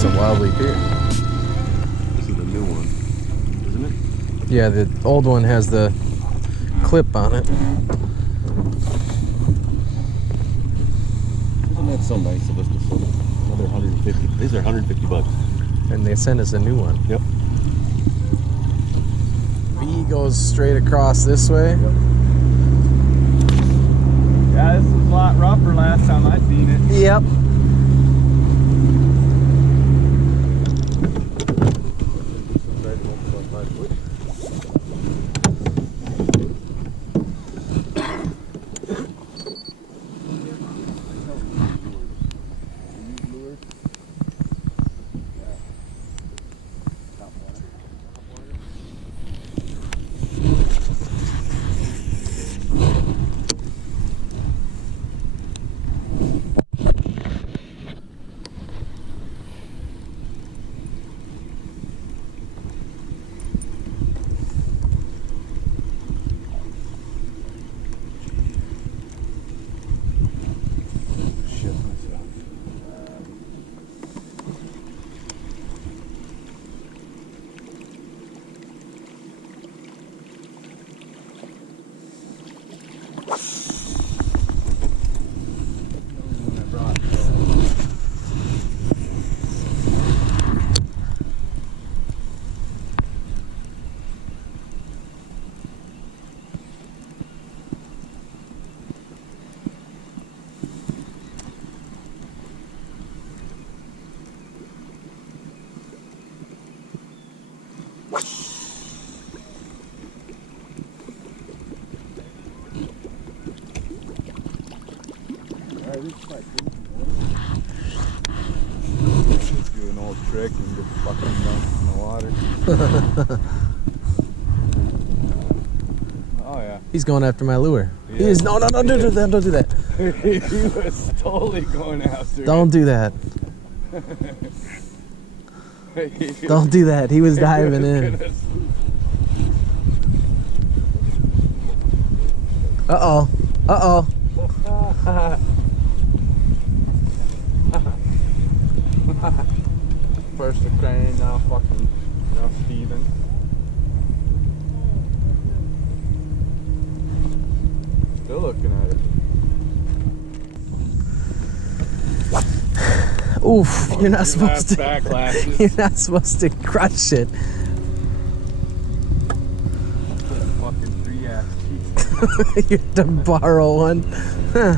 That's a wobbly pier. This is the new one, isn't it? Yeah, the old one has the clip on it. Isn't that so nice of us to sell another 150? These are 150 bucks. And they sent us a new one. Yep. V goes straight across this way. Yep. Yeah, this was a lot rougher last time I seen it. Yep. Just do an old trick and just fucking dunk in the water. Oh yeah. He's going after my lure. Yeah. He is. No, don't do that. Don't do that. He was totally going after Don't do that. it. Don't do that. He was diving in. Uh-oh. Uh-oh. First the crane, now fucking, now Steven. Still looking at it. Oof. You're not supposed to. Backlashes. You're not supposed to crush it. Fucking 3-ass cheeks. You have to borrow one. Huh.